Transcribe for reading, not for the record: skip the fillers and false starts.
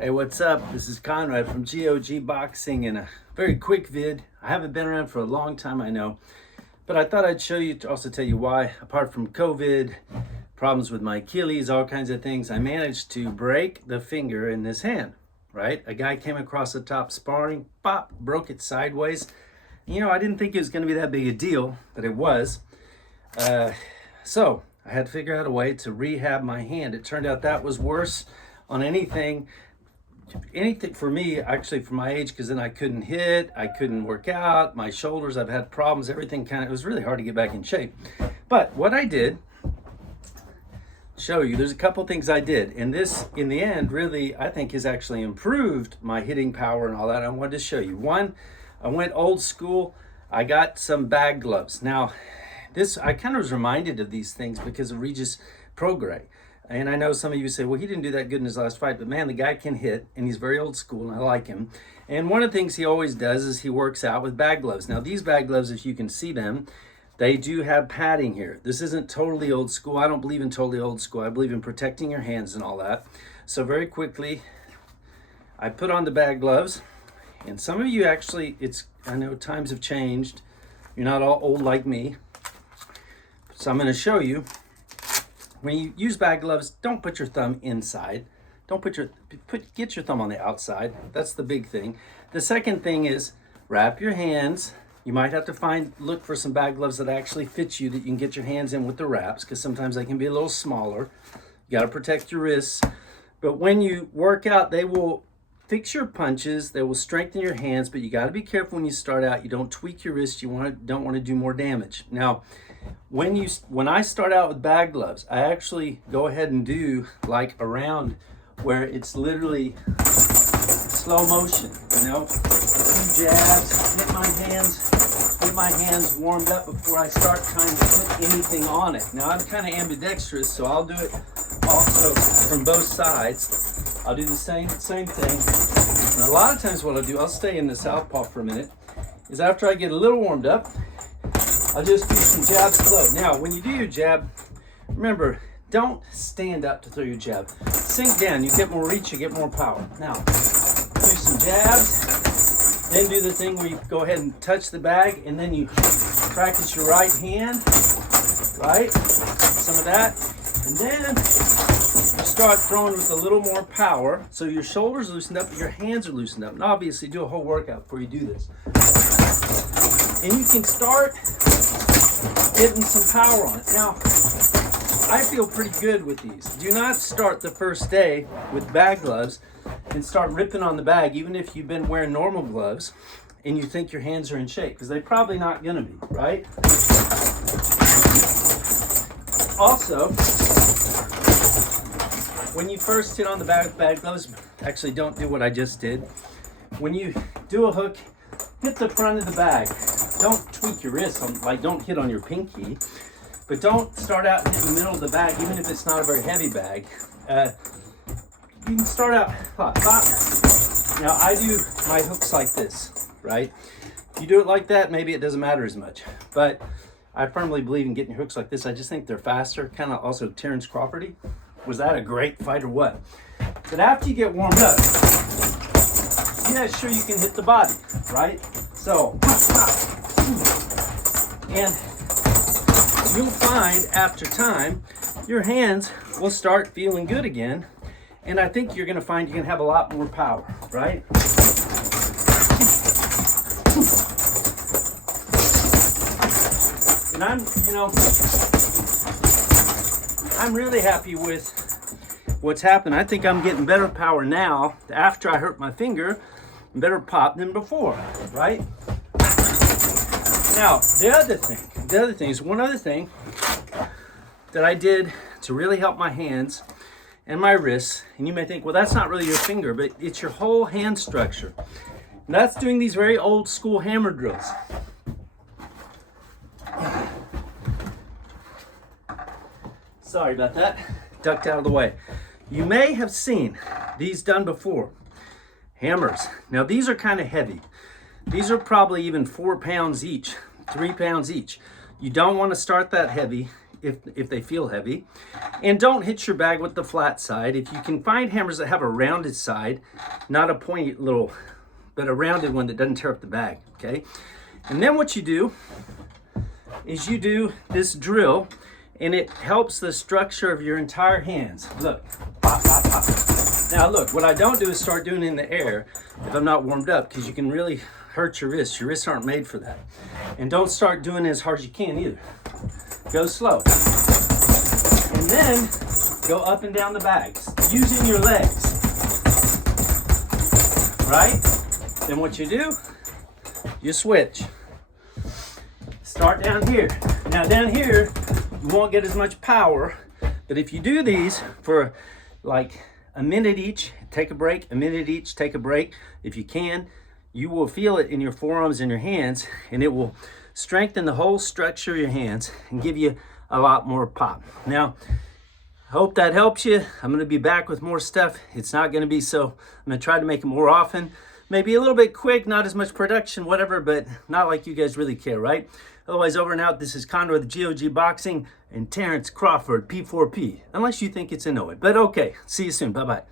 Hey, what's up? This is Conrad from GOG Boxing in a very quick vid. I haven't been around for a long time, I know, but I thought I'd show you to also tell you why, apart from COVID, problems with my Achilles, all kinds of things, I managed to break the finger in this hand, right? A guy came across the top sparring, pop, broke it sideways. You know, I didn't think it was going to be that big a deal, but it was. So I had to figure out a way to rehab my hand. It turned out that was worse on anything for me, actually, for my age, because then I couldn't hit, I couldn't work out, my shoulders, I've had problems, everything it was really hard to get back in shape. But what I did, show you, there's a couple things I did, and this, in the end, really, I think has actually improved my hitting power and all that. I wanted to show you. One, I went old school, I got some bag gloves. Now, I kind of was reminded of these things because of Regis Prograis. And I know some of you say, well, he didn't do that good in his last fight, but man, the guy can hit, and he's very old school, and I like him. And one of the things he always does is he works out with bag gloves. Now, these bag gloves, if you can see them, they do have padding here. This isn't totally old school. I don't believe in totally old school. I believe in protecting your hands and all that. So very quickly, I put on the bag gloves. And some of you actually, I know times have changed. You're not all old like me. So I'm going to show you. When you use bag gloves, don't put your thumb inside. Get your thumb on the outside. That's the big thing. The second thing is wrap your hands. You might have to look for some bag gloves that actually fit you, that you can get your hands in with the wraps, because sometimes they can be a little smaller. You got to protect your wrists. But when you work out, they will fix your punches. They will strengthen your hands, but you got to be careful when you start out. You don't tweak your wrist. You don't want to do more damage. Now, when I start out with bag gloves, I actually go ahead and do like a round where it's literally slow motion, you know, a few jabs, get my hands warmed up before I start trying to put anything on it. Now, I'm kind of ambidextrous, so I'll do it also from both sides. I'll do the same thing. And a lot of times what I'll do, I'll stay in the southpaw for a minute, is after I get a little warmed up, I'll just do some jabs slow. Now, when you do your jab, remember, don't stand up to throw your jab. Sink down. You get more reach, you get more power. Now, do some jabs, then do the thing where you go ahead and touch the bag, and then you practice your right hand, right? Some of that. And then you start throwing with a little more power. So your shoulders loosened up, but your hands are loosened up. And obviously, do a whole workout before you do this. And you can start getting some power on it. Now, I feel pretty good with these. Do not start the first day with bag gloves and start ripping on the bag, even if you've been wearing normal gloves and you think your hands are in shape, because they're probably not going to be, right? Also, when you first hit on the bag gloves, actually don't do what I just did. When you do a hook, hit the front of the bag. Don't tweak your wrist, don't hit on your pinky, but don't start out in the middle of the bag, even if it's not a very heavy bag. You can start out, pop. Now, I do my hooks like this, right? If you do it like that, maybe it doesn't matter as much, but I firmly believe in getting your hooks like this. I just think they're faster, kind of also Terence Crawford. Was that a great fight or what? But after you get warmed up, yeah, sure, you can hit the body, right? So, and you'll find after time, your hands will start feeling good again. And I think you're going to find you can have a lot more power, right? And I'm really happy with what's happened. I think I'm getting better power now after I hurt my finger, better pop than before, right? Now, the other thing is one other thing that I did to really help my hands and my wrists, and you may think, well, that's not really your finger, but it's your whole hand structure. And that's doing these very old school hammer drills. Sorry about that. Ducked out of the way. You may have seen these done before. Hammers. Now, these are kind of heavy. These are probably even 4 pounds each, 3 pounds each. You don't want to start that heavy. if they feel heavy. And don't hit your bag with the flat side. If you can find hammers that have a rounded side, not a pointy little, but a rounded one that doesn't tear up the bag, okay? And then what you do is you do this drill, and it helps the structure of your entire hands. Look, pop, pop, pop. Now look, what I don't do is start doing it in the air if I'm not warmed up, because you can really hurt your wrists. Your wrists aren't made for that. And don't start doing it as hard as you can either. Go slow. And then go up and down the bags, using your legs. Right? Then what you do, you switch. Start down here. Now down here, you won't get as much power, but if you do these for like a minute each, take a break, a minute each, take a break, if you can, you will feel it in your forearms and your hands, and it will strengthen the whole structure of your hands and give you a lot more pop. Now, I hope that helps you. I'm going to be back with more stuff. It's not going to be I'm going to try to make it more often. Maybe a little bit quick, not as much production, whatever, but not like you guys really care, right? Otherwise, over and out. This is Conrad with GOG Boxing and Terence Crawford, P4P. Unless you think it's a know it. But okay, see you soon. Bye-bye.